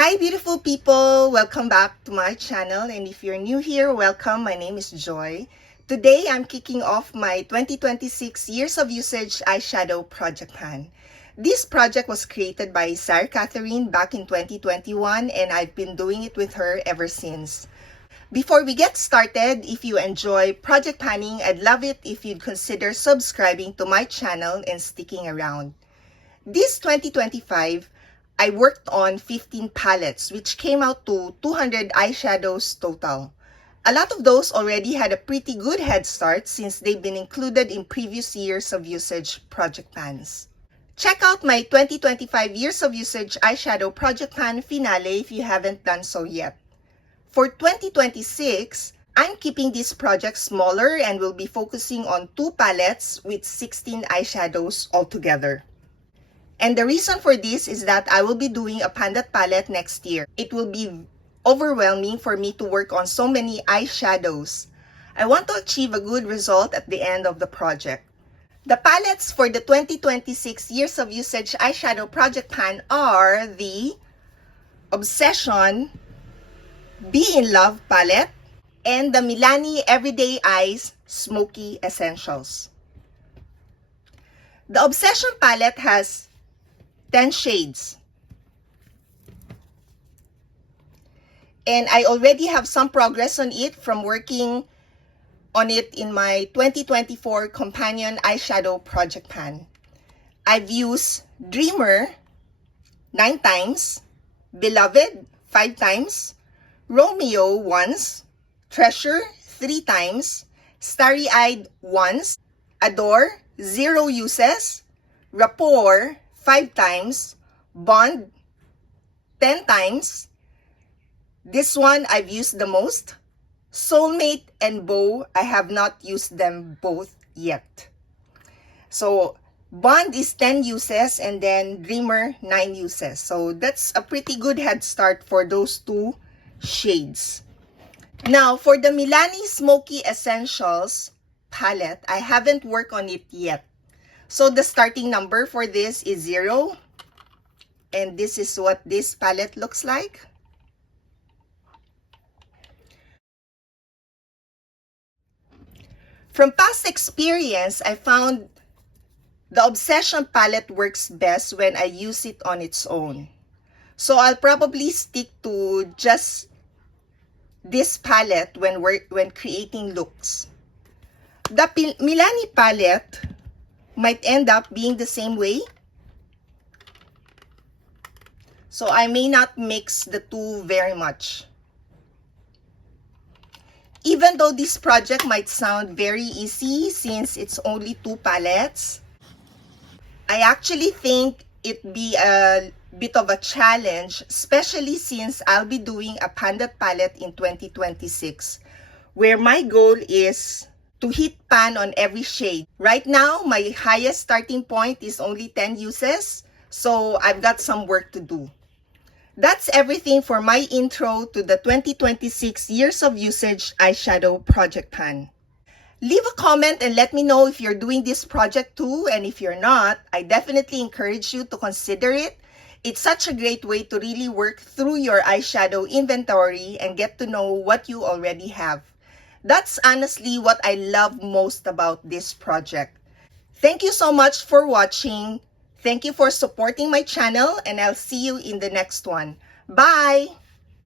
Hi beautiful people! Welcome back to my channel, and if you're new here, welcome. My name is Joy. Today, I'm kicking off my 2026 Years of Usage Eyeshadow Project Pan. This project was created by Sarah Catherine back in 2021, and I've been doing it with her ever since. Before we get started, if you enjoy project panning, I'd love it if you'd consider subscribing to my channel and sticking around. This 2025, I worked on 15 palettes, which came out to 200 eyeshadows total. A lot of those already had a pretty good head start since they've been included in previous years of usage project pans. Check out my 2025 Years of Usage Eyeshadow Project Pan finale if you haven't done so yet. For 2026, I'm keeping this project smaller and will be focusing on 2 palettes with 16 eyeshadows altogether. And the reason for this is that I will be doing a Pandat palette next year. It will be overwhelming for me to work on so many eyeshadows. I want to achieve a good result at the end of the project. The palettes for the 2026 Years of Usage Eyeshadow Project Pan are the Obsession Be in Love palette and the Milani Everyday Eyes Smoky Essentials. The Obsession palette has 10 shades. And I already have some progress on it from working on it in my 2024 Companion Eyeshadow Project Pan. I've used Dreamer 9 times, Beloved 5 times, Romeo once, Treasure 3 times, Starry-Eyed once, Adore 0 uses, Rapport 5 times, Bond 10 times. This one I've used the most. Soulmate and Bow, I have not used them both yet. So Bond is 10 uses and then Dreamer 9 uses. So that's a pretty good head start for those 2 shades. Now for the Milani Smoky Essentials palette, I haven't worked on it yet. So the starting number for this is 0. And this is what this palette looks like. From past experience, I found the Obsession palette works best when I use it on its own. So I'll probably stick to just this palette when creating looks. The Milani palette might end up being the same way. So I may not mix the 2 very much. Even though this project might sound very easy since it's only 2 palettes, I actually think it'd be a bit of a challenge, especially since I'll be doing a Pandat palette in 2026, where my goal is to hit pan on every shade. Right now, my highest starting point is only 10 uses, so I've got some work to do. That's everything for my intro to the 2026 Years of Usage Eyeshadow Project Pan. Leave a comment and let me know if you're doing this project too, and if you're not, I definitely encourage you to consider it. It's such a great way to really work through your eyeshadow inventory and get to know what you already have. That's honestly what I love most about this project. Thank you so much for watching. Thank you for supporting my channel, and I'll see you in the next one. Bye!